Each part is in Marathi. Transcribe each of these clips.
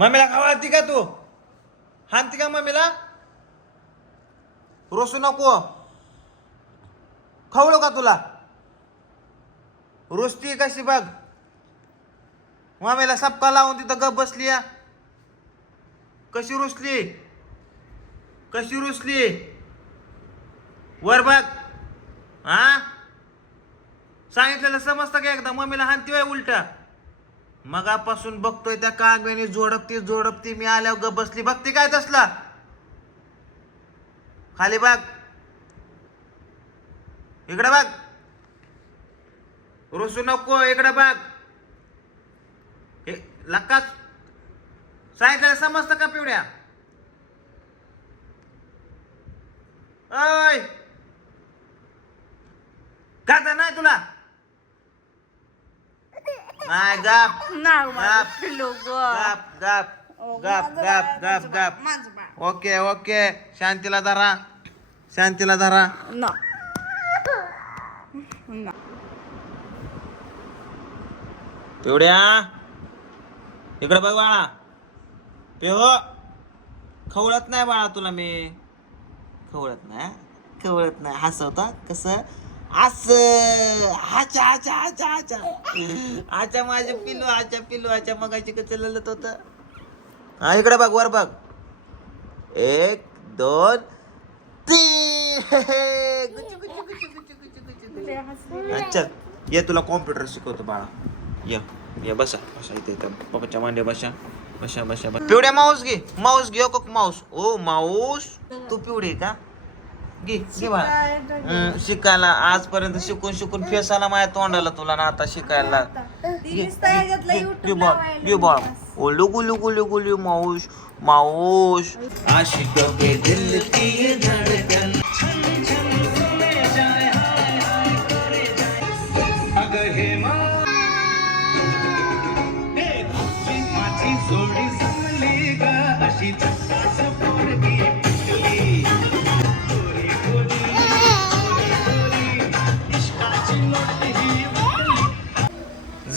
मम्मीला खावळती का तू हानती का मम्मीला रोसू नको खवळू का तुला रुसती कशी बघ मम्मीला सपका लावून तिथं गप बसली या कशी रुसली कशी रुसली वर बघ हा सांगितलेलं समजतं का एकदा मम्मीला हानती वय उलटा मगापासून बघतोय त्या कांगव्याने जोडपती जोडपती मी आल्यावर ग बसली. बघती काय तसला. खाली बघ. इकडे बघ. रुसू नको इकडे बघ. हे लक्काच सांगितलं समजतं का पिवड्या? अय खाता नाही तुला? नाही गाप. गाप. गाप. गाप. Okay okay. शांतीला धरा. शांतीला धरा. ना. ना. पिवड्या. इकडे बघ बाळा. पिहो खवळत नाही बाळा तुला मी. खवळत नाही खवळत नाही. हसवता? कसं? असं आचा आचा आचा आचा. आचा माझ्या पिल्लू आचा पिल्लू आचा मगाशी कसं ललत होत. हा इकडे बघ वर बघ. एक दोन तीन. गुच्ची, गुच्ची, गुच्ची, गुच्ची, गुच्ची, गुच्ची, गुच्ची. अच्छा ये तुला कॉम्प्युटर शिकवतो बाळा. ये ये बसा. बसा इथे इथं. पप्पाच्या मांडे बसा. बसा बसा बसा. पिवड्या माऊस घे. माऊस घे कोक माऊस. ओ माऊस तू पिवडी का? घे घे बाळा शिकायला. आजपर्यंत शिकून शिकून फेस आला माझ्या तोंडाला तुला ना आता शिकायला नुसतं ह्याच्यातलं YouTube घे बाळ घे बाळ. लागली. ओ लुगु लुगु लुगु लु माऊस माऊस. आशिक पे दिल की धड़कन.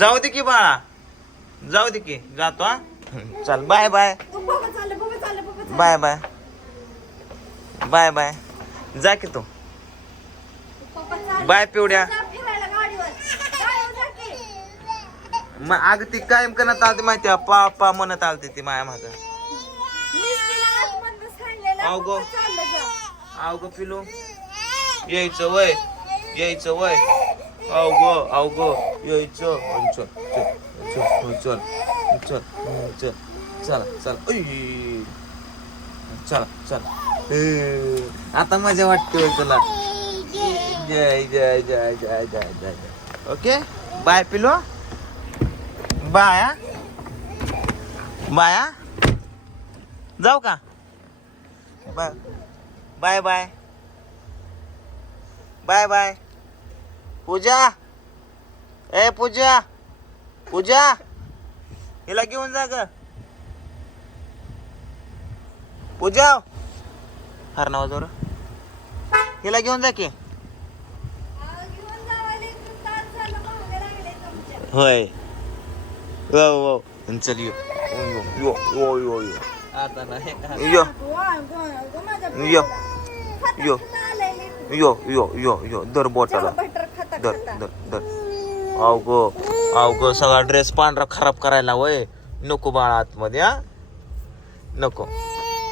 जाऊ दे की बाळा. जाऊ दे की. जातो चल bye bye. Bye bye. Bye bye. जा की तू. बाय पिवड्या. मग अगं ती कायम करत आलती माहिती पा पा म्हणत आलती ती माया माझा अवगो अवगो पिलो. यायचं वय. यायचं वय. अवगो अवगो यायचं अन चल चल चल चल चल चल चला चला ऐ. चला चला ए, आता मजा वाटते होय तुला. जय जय जय जय जय जय जय. ओके बाय पिलो. बाय हा? बाय जाऊ का? Bye bye bye. Bye bye. Pooja. ए पूजा. पूजा. हिला घेऊन जा ग. पूजा. हर नाव जोर. हिला घेऊन जा की. होय. हो चल यो. यो यो यो यो. आता नाही. यो. वा, वा, वा, यो. यो. यो यो यो यो. दर बोटाला. दर. दर दर. आव गो आव गो सगळा ड्रेस पांढरा खराब करायला वय. नको बाळा आतमध्ये हा. नको.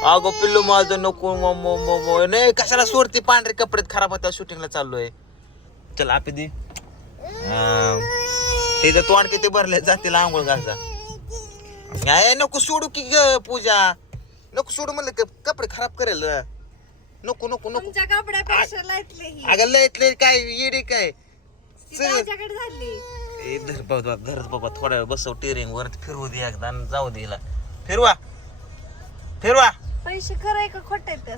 आव गो पिल्लू माझं नको म- म- म- म- नाही कशाला सोडते पांढरे कपडे खराब होत्या शूटिंगला चाललोय. चल आपे दे. तिथं तोंड किती भरले जातील आंघोळ घालता नाही नको सोडू की ग पूजा. नको सोडू म्हणलं कपडे खराब करेल. नको नको नको. ही. अगं लयत लय काय येडे काय? ती. माझ्याकडे झाली. ए धर बाबा घरात बाबा. थोड्या वेळ बसव टेरिंग वर फिरवू दे एकदा आणि जाऊ दे हिला. फिरवा. फिरवा. पैसे खरंय का खोट आहेत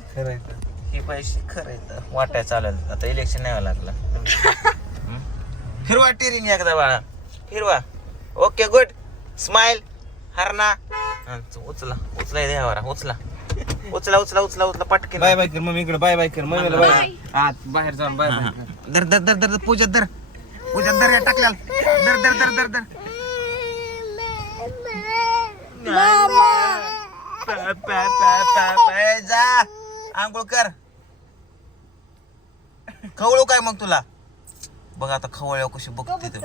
हे पैसे खरं वाटाय चालेल आता इलेक्शन नाही लागला? फिरवा टेरिंग एकदा बाळा. फिरवा. ओके गुड स्माइल हरणा हं, उचला. उचला हे द्यावा उचला. उचला उचला उचला उचला. पटकन. बाय बाय कर मम्मी इकडे. बाय बाय कर. मम्मीला बाय बाय. आत बाहेर जाऊन बाय बाय कर. दर दर दर दर पूजा दर पूजा दर या टाकल्याला. दर दर दर दर दर. जा. आंघोळ कर. खवळू काय मग तुला? बघ आता खवळ्या कशी बघते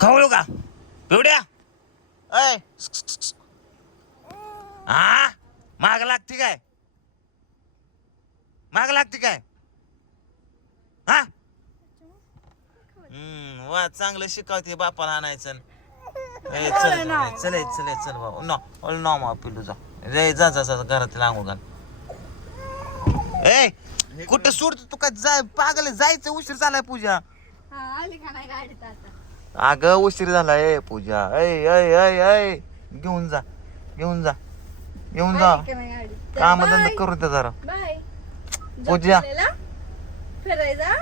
खवळू का? पिवड्या? ऐ. हा माग लागते काय? माग लागते काय हा हम्म वा चांगलं शिकवते बापाला आणायचं. ए, चल चल चल चल बाबा नो ओल नो मा पिलू जा. रे जा जा जा घरातील आंघोळ घाल. ए कुठं सोडतो तू? काय जाय पागल जायचं उशीर झालाय पूजा. हा अगं उशीर झाला ए पूजा. ऐ ऐ ऐ ऐ. घेऊन जा घेऊन जा घेऊन जा. काम धंदा करू दे जरा. पूजा. फिरायचा